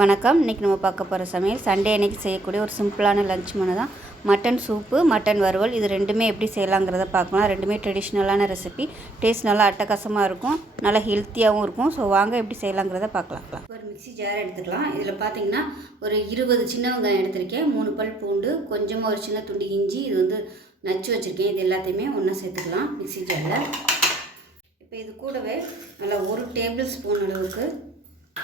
வணக்கம். இன்றைக்கி நம்ம பார்க்க போகிற சமையல் சண்டே அன்றைக்கி செய்யக்கூடிய ஒரு சிம்பிளான லஞ்ச் மெனு தான். மட்டன் சூப்பு, மட்டன் வறுவல், இது ரெண்டுமே எப்படி செய்யலாங்கிறத பார்க்கலாம். ரெண்டுமே ட்ரெடிஷ்னலான ரெசிபி. டேஸ்ட் நல்லா அட்டகாசமாக இருக்கும், நல்லா ஹெல்த்தியாகவும் இருக்கும். ஸோ வாங்க எப்படி செய்யலாங்கிறத பார்க்கலாம். ஒரு மிக்ஸி ஜார் எடுத்துக்கலாம். இதில் பார்த்தீங்கன்னா ஒரு 20 சின்ன வெங்காயம் எடுத்திருக்கேன், 3 பல் பூண்டு, கொஞ்சமாக ஒரு சின்ன துண்டு இஞ்சி, இது வந்து நச்சு வச்சுருக்கேன். இது எல்லாத்தையுமே ஒன்றா சேர்த்துக்கலாம் மிக்ஸி ஜாரில். இப்போ இது கூடவே நல்லா 1 டேபிள் ஸ்பூன் அளவுக்கு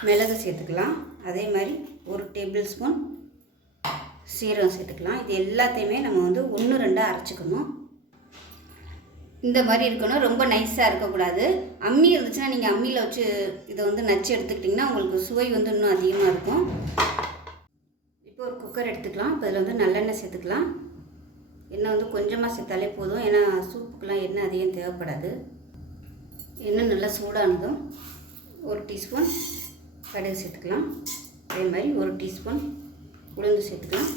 மிளகு சேர்த்துக்கலாம். அதே மாதிரி 1 டேபிள் ஸ்பூன் சீரகம் சேர்த்துக்கலாம். இது எல்லாத்தையுமே நம்ம வந்து 1-2 அரைச்சிக்கணும். இந்த மாதிரி இருக்கணும், ரொம்ப நைஸாக இருக்கக்கூடாது. அம்மி இருந்துச்சுன்னா நீங்கள் அம்மியில் வச்சு இதை வந்து நச்சு எடுத்துக்கிட்டிங்கன்னா உங்களுக்கு சுவை வந்து இன்னும் அதிகமாக இருக்கும். இப்போ ஒரு குக்கர் எடுத்துக்கலாம். இப்போ இதில் வந்து நல்லெண்ணெய் சேர்த்துக்கலாம். எண்ணெய் வந்து கொஞ்சமாக சேர்த்தாலே போதும், ஏன்னா சூப்புக்கெலாம் எண்ணெய் அதிகம் தேவைப்படாது. எண்ணெய் நல்லா சூடானதும் 1 டீஸ்பூன் கடுகு சேர்த்துக்கலாம். அதே மாதிரி 1 டீஸ்பூன் உளுந்து சேர்த்துக்கலாம்.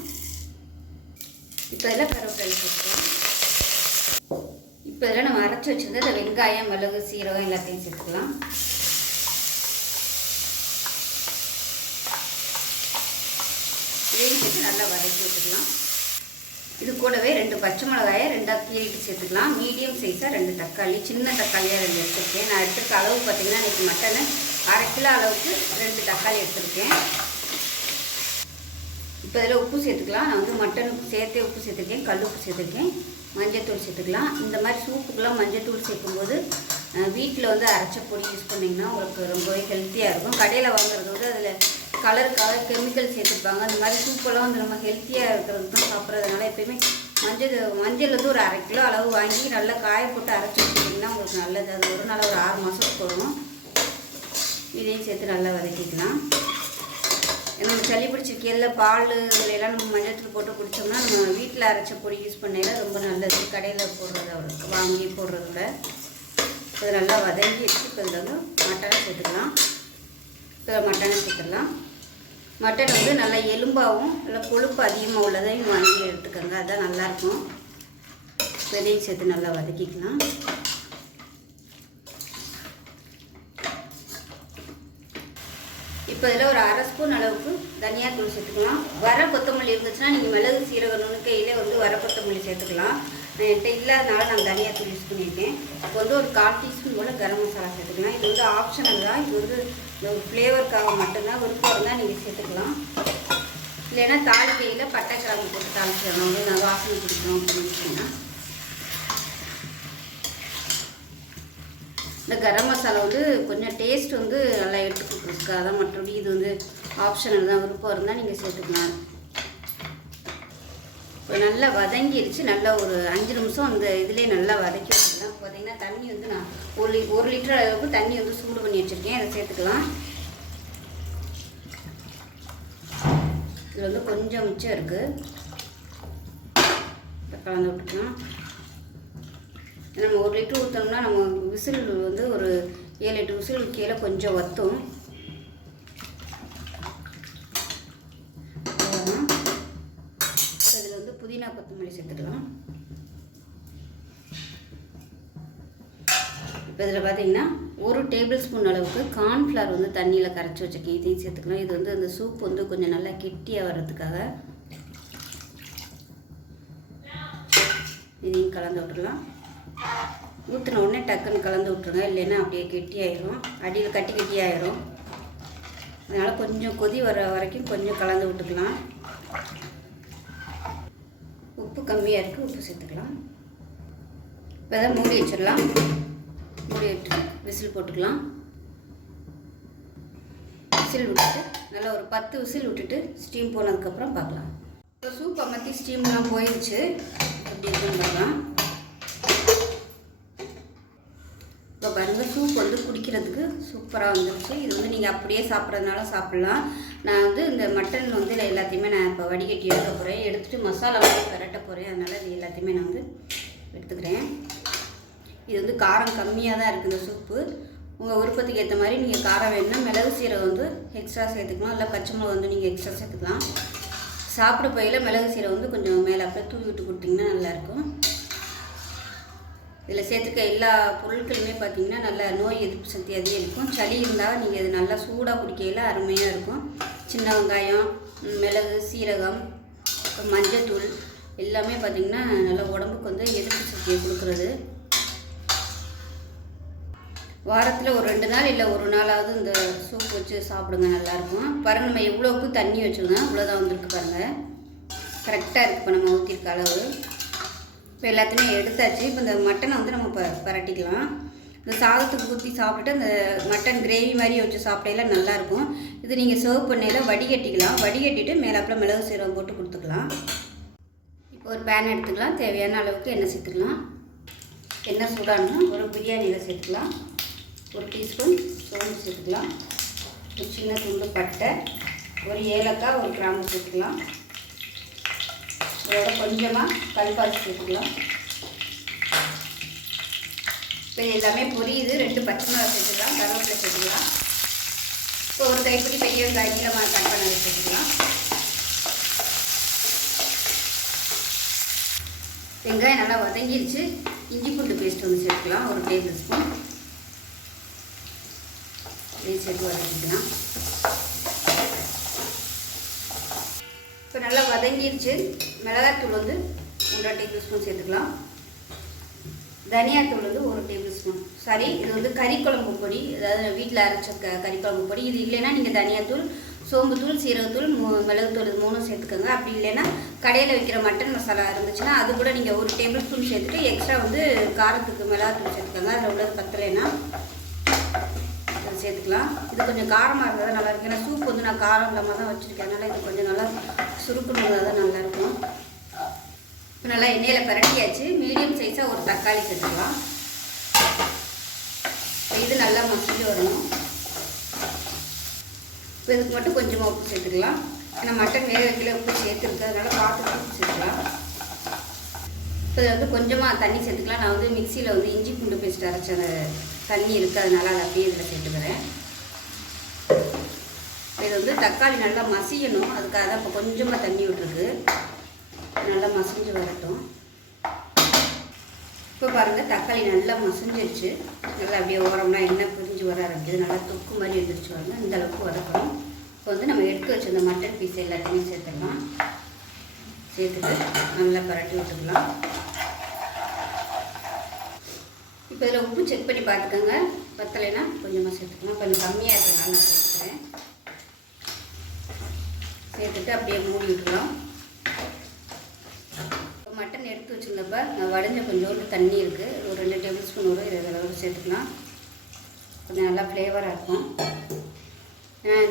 இப்போ இதில் கருவேப்பிலை சேர்த்துக்கலாம். இப்போ இதில் நம்ம அரைச்சி வச்சுருந்த இந்த வெங்காயம், மிளகு, சீரகம் எல்லாத்தையும் சேர்த்துக்கலாம். இதையும் சேர்த்து நல்லா வதக்கி வச்சுக்கலாம். இது கூடவே 2 பச்சை மிளகாயை 2ஆக கீறிட்டு சேர்த்துக்கலாம். மீடியம் சைஸாக 2 தக்காளி, சின்ன தக்காளியாக 2 எடுத்துருக்கேன். நான் எடுத்துருக்க அளவு பார்த்திங்கன்னா இன்றைக்கி மட்டனை 1/2 கிலோ அளவுக்கு 2 தக்காளி எடுத்துருக்கேன். இப்போ இதில் உப்பு சேர்த்துக்கலாம். நான் வந்து மட்டனுக்கு சேர்த்தே உப்பு சேர்த்துருக்கேன், கல் உப்பு சேர்த்துருக்கேன். மஞ்சள்தூள் சேர்த்துக்கலாம். இந்த மாதிரி சூப்புக்கெலாம் மஞ்சள்தூள் சேர்க்கும்போது வீட்டில் வந்து அரைச்ச பொடி யூஸ் பண்ணிங்கன்னா உங்களுக்கு ரொம்பவே ஹெல்த்தியாக இருக்கும். கடையில் வாங்குறது வந்து அதில் கலருக்காக கெமிக்கல் சேர்த்துப்பாங்க. அந்த மாதிரி சூப்பெல்லாம் வந்து நம்ம ஹெல்த்தியாக இருக்கிறது தான் சாப்பிட்றதுனால எப்போயுமே மஞ்சள் வந்து ஒரு 1/2 கிலோ அளவு வாங்கி நல்லா காய போட்டு அரைச்சி வச்சுட்டிங்கன்னா உங்களுக்கு நல்லது. அது ஒரு நாள் ஒரு 6 மாதத்துக்கு வரும். இதையும் சேர்த்து நல்லா வதக்கிக்கலாம். நம்ம சளி பிடிச்சிருக்கையில பால் இதிலெல்லாம் நம்ம மஞ்சள் போட்டு குடித்தோம்னா நம்ம வீட்டில் அரைச்ச பொடி யூஸ் பண்ணையில் ரொம்ப நல்லது. கடையில் போடுறத வாங்கி போடுறத இது நல்லா வதங்கி வச்சு இப்போ இதில் வந்து மட்டனை சேர்த்துக்கலாம். இப்போ மட்டனை சேர்த்துக்கலாம். மட்டன் வந்து நல்லா எலும்பாகவும் நல்லா கொழுப்பு அதிகமாக உள்ளதையும் வாங்கி எடுத்துக்கோங்க, அதுதான் நல்லாயிருக்கும். இதையும் சேர்த்து நல்லா வதக்கிக்கலாம். இப்போ இதில் ஒரு 1/2 ஸ்பூன் அளவுக்கு தனியாத்தூள் சேர்த்துக்கலாம். வர கொத்தமல்லி இருந்துச்சுன்னா நீங்கள் மிளகு சீரகம் நுணுக்கையிலே வந்து வர கொத்தமல்லி சேர்த்துக்கலாம். என்கிட்ட இல்லாதனால நான் தனியாத்தூள் யூஸ் பண்ணியிருக்கேன். இப்போ வந்து ஒரு 1/4 டீஸ்பூன் போல் கரம் மசாலா சேர்த்துக்கலாம். இது வந்து ஆப்ஷனல் தான். இது வந்து ஃப்ளேவருக்காக மட்டும்தான், விருப்பம் இருந்தால் நீங்கள் சேர்த்துக்கலாம். இல்லைன்னா தாளிக்கையில் பட்டை கிராம்பு போட்டு தாளிச்சிடணும், வந்து நான் வாசனை பிடிக்கணும் அப்படின்னு வச்சிங்கன்னா. இந்த கரம் மசாலா வந்து கொஞ்சம் டேஸ்ட் வந்து நல்லா எடுத்து கொடுக்குறதுக்காக தான். மற்றபடி இது வந்து ஆப்ஷனல் தான், விருப்பம் இருந்தால் நீங்கள் சேர்த்துக்கலாம். இப்போ நல்லா வதங்கிடுச்சு. நல்லா ஒரு 5 நிமிஷம் அந்த இதிலே நல்லா வதக்கி வச்சுக்கலாம். இப்போ பார்த்திங்கன்னா தண்ணி வந்து நான் 1 லிட்டர் அளவுக்கு தண்ணி வந்து சூடு பண்ணி வச்சுருக்கேன், அதை சேர்த்துக்கலாம். இதில் வந்து கொஞ்சம் மிச்சம் இருக்குது, இதை கலந்து விட்டுக்கலாம். நம்ம 1 லிட்டர் ஊற்றோம்னா நம்ம விசில் வந்து ஒரு 7-8 விசில் கீழே கொஞ்சம் வற்றும். இதில் வந்து புதினா கொத்தமல்லி சேர்த்துக்கலாம். இப்போ இதில் பார்த்தீங்கன்னா 1 டேபிள் ஸ்பூன் அளவுக்கு கார்ன்ஃப்ளவர் வந்து தண்ணியில் கரைச்சி வச்சுருக்கேன், இதையும் சேர்த்துக்கலாம். இது வந்து அந்த சூப் வந்து கொஞ்சம் நல்லா கெட்டியாக வர்றதுக்காக. இதையும் கலந்து விட்டுடலாம். ஊற்றின உடனே டக்குன்னு கலந்து விட்ருங்க, இல்லைன்னா அப்படியே கெட்டியாயிரும், அடியில் கட்டி ஆயிரும். அதனால் கொஞ்சம் கொதி வர வரைக்கும் கொஞ்சம் கலந்து விட்டுக்கலாம். உப்பு கம்மியாக இருக்குது, உப்பு சேர்த்துக்கலாம். இப்போ தான் மூடி வச்சிடலாம். மூடி விட்டு விசில் போட்டுக்கலாம். விசில் விட்டுட்டு நல்லா ஒரு 10 விசில் விட்டுட்டு ஸ்டீம் போனதுக்கப்புறம் பார்க்கலாம். இப்போ சூப் அமர்த்தி ஸ்டீம்லாம் போயிடுச்சு. எப்படி இருக்குன்னு பார்க்கலாம். இப்போ பாருங்கள், சூப் வந்து குடிக்கிறதுக்கு சூப்பராக வந்துருச்சு. இது வந்து நீங்கள் அப்படியே சாப்பிட்றதுனால சாப்பிட்லாம். நான் வந்து இந்த மட்டன் வந்து எல்லாத்தையுமே நான் இப்போ வடிகட்டி எடுக்க போகிறேன். எடுத்துகிட்டு மசாலா வந்து பரட்ட போகிறேன். அதனால் இது எல்லாத்தையுமே நான் வந்து எடுத்துக்கிறேன். இது வந்து காரம் கம்மியாக தான் இருக்குது இந்த சூப்பு. உங்கள் விருப்பத்துக்கு ஏற்ற மாதிரி நீங்கள் காரம் வேணும்னா மிளகு சீரகம் வந்து எக்ஸ்ட்ரா சேர்த்துக்கலாம், இல்லை பச்சை மிளகு வந்து நீங்கள் எக்ஸ்ட்ரா சேர்த்துக்கலாம். சாப்பிட போயில் மிளகு சீரகம் வந்து கொஞ்சம் மேலே அப்படியே தூவி விட்டு கொடுத்திங்கன்னா நல்லாயிருக்கும். இதில் சேர்த்துக்க எல்லா பொருட்களுமே பார்த்திங்கன்னா நல்லா நோய் எதிர்ப்பு சக்தி அதிகம் இருக்கும். சளி இருந்தால் நீங்கள் இது நல்லா சூடாக குடிக்கையில் அருமையாக இருக்கும். சின்ன வெங்காயம், மிளகு, சீரகம், மஞ்சத்தூள் எல்லாமே பார்த்திங்கன்னா நல்லா உடம்புக்கு வந்து எதிர்ப்பு சக்தியை கொடுக்குறது. வாரத்தில் ஒரு 2 நாள் இல்லை ஒரு நாளாவது இந்த சூப் வச்சு சாப்பிடுங்க, நல்லாயிருக்கும். பாருங்கள் நம்ம எவ்வளோக்கு தண்ணி வச்சுருந்தோம் அவ்வளோதான் வந்திருக்கு பாருங்கள். கரெக்டாக இருக்குது இப்போ நம்ம ஊற்றிருக்க அளவு. இப்போ எல்லாத்தையுமே எடுத்தாச்சு. இப்போ இந்த மட்டனை வந்து நம்ம பரட்டிக்கலாம். இந்த சாதத்துக்கு ஊற்றி சாப்பிட்டுட்டு அந்த மட்டன் கிரேவி மாதிரி வச்சு சாப்பிடையில நல்லாயிருக்கும். இது நீங்கள் சர்வ் பண்ணையில் வடிகட்டிக்கலாம். வடிகட்டிட்டு மேலாப்பில் மிளகு சீரகம் போட்டு கொடுத்துக்கலாம். இப்போ ஒரு பேன் எடுத்துக்கலாம். தேவையான அளவுக்கு எண்ணெய் சேர்த்துக்கலாம். எண்ணெய் சூடானதும் ஒரு பிரியாணியில் சேர்த்துக்கலாம். 1 டீஸ்பூன் சோம்பு சேர்த்துக்கலாம். ஒரு சின்ன துண்டு பட்டை, ஒரு ஏலக்காய், ஒரு கிராம்பு சேர்த்துக்கலாம். இதோட கொஞ்சமாக கல்பாசி சேர்த்துக்கலாம். இப்போ எல்லாமே பொரியுது. 2 பச்சை மிளகாய் சேர்த்துக்கலாம். கருவேப்பிலை சேர்த்துக்கலாம். இப்போ ஒரு கைப்பிடி பெரிய வெங்காயத்தில் கட் பண்ண சேர்த்துக்கலாம். வெங்காயம் நல்லா வதங்கிடுச்சு. இஞ்சி பூண்டு பேஸ்ட் வந்து சேர்த்துக்கலாம். 1 டேபிள் ஸ்பூன் இதையும் சேர்த்து வதக்கிக்கலாம். இப்போ நல்லா வதங்கிடுச்சு. மிளகாய்த்தூள் வந்து 1 டேபிள் ஸ்பூன் சேர்த்துக்கலாம். தனியாத்தூள் வந்து 1 டேபிள் ஸ்பூன். சாரி, இது வந்து கறிக்குழம்பு பொடி, அதாவது வீட்டில் அரைச்ச கறிக்குழம்பு பொடி. இது இல்லைன்னா நீங்கள் தனியாத்தூள், சோம்புத்தூள், சீரகத்தூள், மிளகுத்தூள் இது 3 சேர்த்துக்கோங்க. அப்படி இல்லைன்னா கடையில் வைக்கிற மட்டன் மசாலா இருந்துச்சுன்னா அது கூட நீங்கள் 1 டேபிள் ஸ்பூன் சேர்த்துட்டு எக்ஸ்ட்ரா வந்து காரத்துக்கு மிளகாத்தூள் சேர்த்துக்கோங்க. அதில் உள்ளது பத்தலைன்னா சேர்த்துக்கலாம். இது கொஞ்சம் காரமாக இருந்தால் தான் நல்லாயிருக்கும். ஏன்னா சூப் வந்து நான் காரம் இல்லாமல் தான் வச்சுருக்கேன். அதனால் இது கொஞ்சம் நல்லா சுருக்கணுங்கிறதா தான் நல்லாயிருக்கும். இப்போ நல்லா எண்ணெயில் பரட்டியாச்சு. மீடியம் சைஸாக ஒரு தக்காளி சேர்த்துக்கலாம். இப்போ இது நல்லா மசிஞ்சு வரணும். இப்போ இதுக்கு மட்டும் கொஞ்சமாக உப்பு சேர்த்துக்கலாம். ஏன்னா மட்டன் வேக வைக்கல உப்பு சேர்த்துருக்கு, அதனால் பார்த்து உப்பு சேர்த்துக்கலாம். இப்போ இதில் வந்து கொஞ்சமாக தண்ணி சேர்த்துக்கலாம். நான் வந்து மிக்சியில் வந்து இஞ்சி பூண்டு பேஸ்ட் அரைச்ச தண்ணி இருக்குது, அதனால் அதை அப்படியே இதில் சேர்த்துக்கிறேன். இது வந்து தக்காளி நல்லா மசியணும், அதுக்காக தான் இப்போ கொஞ்சமாக தண்ணி விட்டுருக்கு. நல்லா மசிஞ்சு வரட்டும். இப்போ பாருங்கள் தக்காளி நல்லா மசிஞ்சிருச்சு. நல்லா அப்படியே ஓரம்னா எண்ணெய் பிரிஞ்சு வர ஆரம்பிக்குது. நல்லா தொக்கு மாதிரி எழுந்திரிச்சு வரணும். இந்த அளவுக்கு வதக்கணும். இப்போ வந்து நம்ம எடுத்து வச்சிருந்த மட்டன் பீஸ் எல்லாத்தையுமே சேர்த்துக்கலாம். சேர்த்துட்டு நல்லா பரட்டி விட்டுக்கலாம். இப்போ இதில் உப்பு செக் பண்ணி பார்த்துக்கோங்க. பத்தலைன்னா கொஞ்சமாக சேர்த்துக்கலாம். கொஞ்சம் கம்மியாக இருக்கிறதுனால நான் சேர்த்துக்கிறேன். சேர்த்துட்டு அப்படியே மூடி விட்டுக்கலாம். இப்போ மட்டன் எடுத்து வச்சுருந்தப்ப நான் வடைஞ்ச கொஞ்சோண்டு தண்ணி இருக்குது, ஒரு 2 டேபிள் ஸ்பூன் ஒரு 20 அளவு சேர்த்துக்கலாம். கொஞ்சம் நல்லா ஃப்ளேவராக இருக்கும்.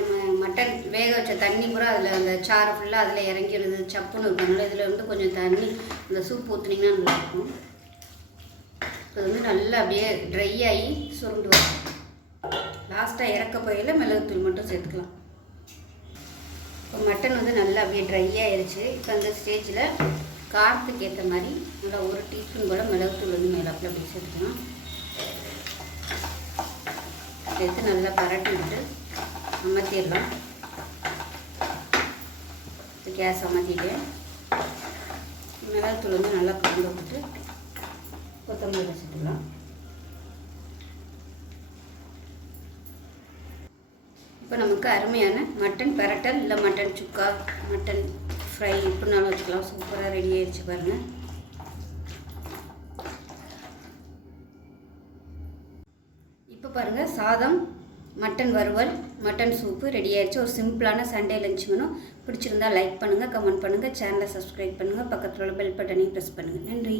நம்ம மட்டன் வேக வச்ச தண்ணி பூரா அதில் அந்த சாறு ஃபுல்லாக அதில் இறங்கிடுது, சப்புன்னு இருக்கனால இதில் வந்து கொஞ்சம் தண்ணி இந்த சூப் ஊற்றுனீங்கன்னா நல்லாயிருக்கும். இது வந்து நல்லா அப்படியே ட்ரை ஆகி சுருண்டு வரும். லாஸ்ட்டாக இறக்க போயில் மிளகுத்தூள் மட்டும் சேர்த்துக்கலாம். இப்போ மட்டன் வந்து நல்லா அப்படியே ட்ரை ஆகிடுச்சு. இப்போ அந்த ஸ்டேஜில் காரத்துக்கு ஏற்ற மாதிரி நல்லா 1 டீஸ்பூன் கூட மிளகுத்தூள் வந்து மேலாப்பில் அப்படி சேர்த்துக்கலாம். சேர்த்து நல்லா பரட்டி விட்டு அமர்த்திடலாம். கேஸ் அமர்த்திட்டு மிளகுத்தூள் வந்து நல்லா கலந்து விட்டுட்டு கொத்தமல்லி சேர்த்துக்கலாம். இப்போ நமக்கு அருமையான மட்டன் பிரட்டல் இல்லை மட்டன் சுக்கா, மட்டன் ஃப்ரை இப்படினாலும் வச்சுக்கலாம். சூப்பராக ரெடி ஆகிடுச்சு பாருங்கள். இப்போ பாருங்கள் சாதம், மட்டன் வறுவல், மட்டன் சூப்பு ரெடி ஆகிடுச்சு. ஒரு சிம்பிளான சண்டே லஞ்ச் மெனு. பிடிச்சிருந்தால் லைக் பண்ணுங்கள், கமெண்ட் பண்ணுங்கள், சேனலை சப்ஸ்கிரைப் பண்ணுங்கள், பக்கத்தில் உள்ள பெல் பட்டனையும் ப்ரெஸ் பண்ணுங்கள். நன்றி.